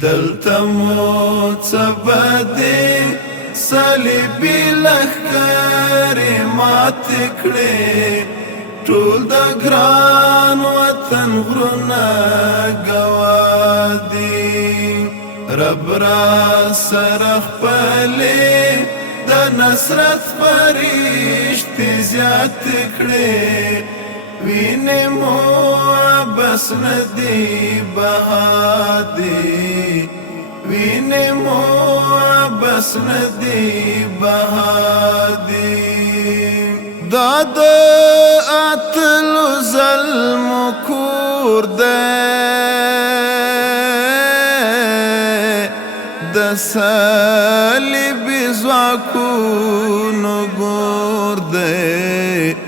دلته مو څه دی صلیبي لښکرې مات کړې ټول د ګران وطن غرونه ګوا دي رب را سره خپلې د نصرت فرښتې زیات کړې وینې مو بس ندی بها دی وینې مو بس ندی بها دی دا د اتلو ظلم کور دی د صلیبي ځواکونو ګور دی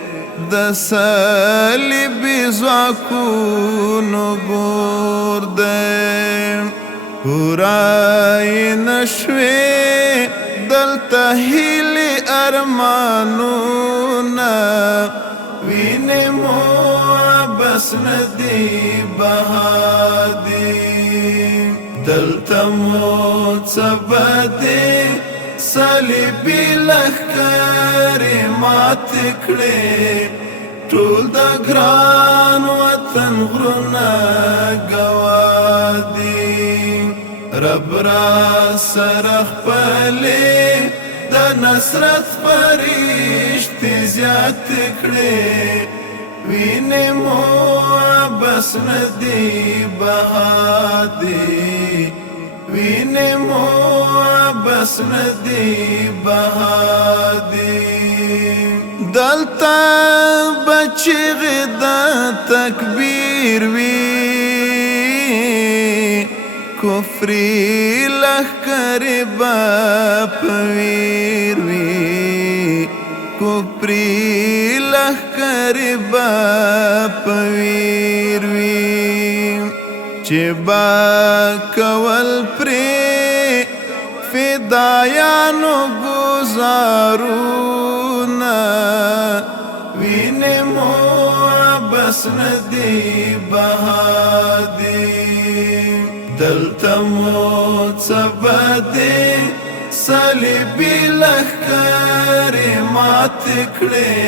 د صلیبي ځواکونو ګور دی پوره یې نشوې دلته هیلې ارمانونه وینې مو بس ندي بها دي دلته مو څه دی صلیبي لښکرې مات کړې ټول د ګران وطن غرونه ګوا دي رب را سره خپلې د نصرت فرښتې زیات کړې وینې مو بس ندي بها دي وینې مو بس ندی بها دی دلته بچغې د تکبیر وي کفري لښکرې به په ویر وي کفري لښکرې به په ویر وي چې با کول پرې فدایانو گزارونه وینې مو بس ندي بها دي دلته مو څه دی صلیبي لښکرې مات کړې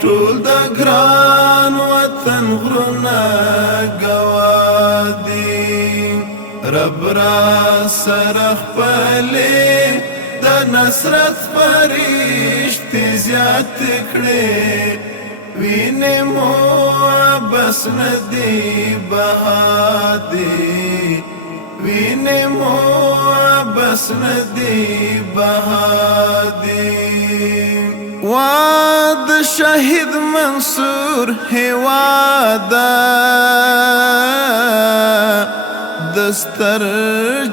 ټول د ګران وطن غرونه ګوا دي رب را سره خپلې د نصرت فرښتې زیات کړې وینې مو بس ندي بها دي وینې مو بس ندي بها دي واد شهید منصور هوادا دستر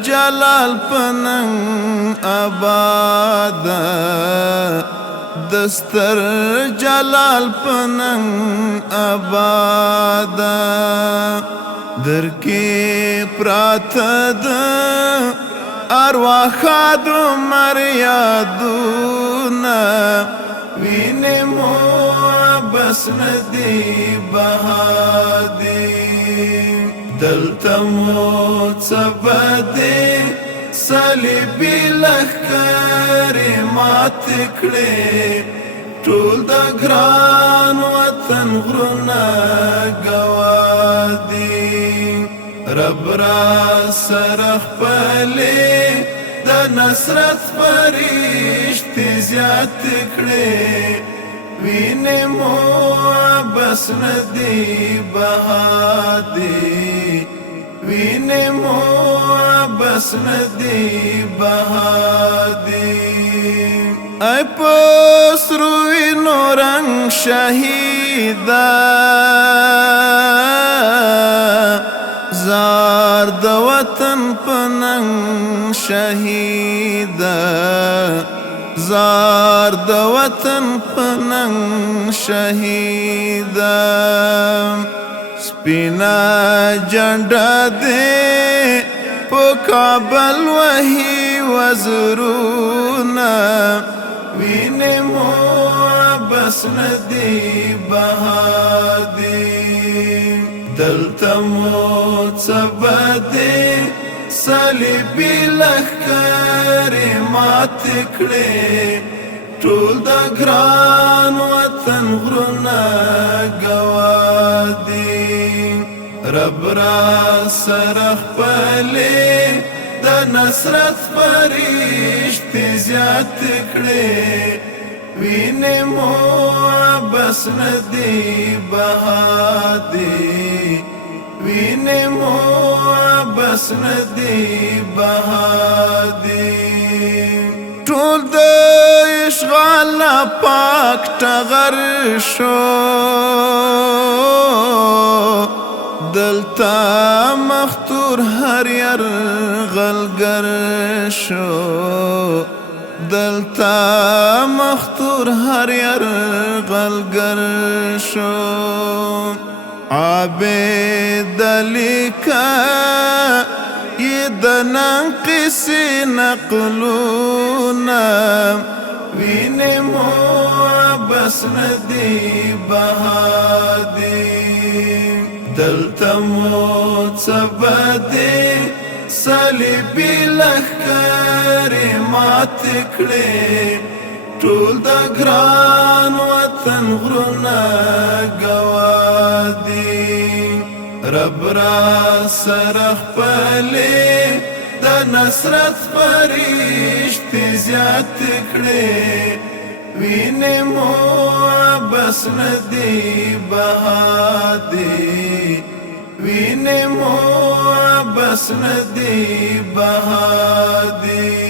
جلال پننگ آبادا دستر جلال پننگ آبادا در کې پراته د ارواحادو مریادونه وینې مو بس ندي بها دي دلته مو څه دی صلیبي لښکرې مات کړې ټول د ګران وطن غرونه ګوا دي رب را سره خپلې د نصرت فرښتې زیات کړې وینې مو بس ندي بها دي وینې مو بس ندي بها دي ای په سرو وینو رنګ شهیدا زار د وطن پننګ شهیدا زار د وطن پننګ شهیدا سپینا جنډه دې په کابل وهي وزرونه وینې مو بس ندي بها دي دلته مو څه دی صلیبی لښکرې مات کړې ټول د ګران وطن غرونه ګواه دي رب را سره خپلې د نصرت فرښتې زیات کړې وینې مو بس ندی بها دي وینې مو بس ندی بها دي ټول د اشغال پاک ټغر شو دلتا مختور هر یرغلګر شو دلتا مختور هر یرغلګر شو عابد لیکا یدنان قسی نقلونا وینې مو بس ندی بها دي دلته مو څه بدې صلیبي لښکرې مات کړې ټول د ګران وطن غرونه ګواه دي رب را سره خپلې د نصرت فرښتې زیات کړې وینې مو بس ندی بها دي وینې مو بس ندی بها دي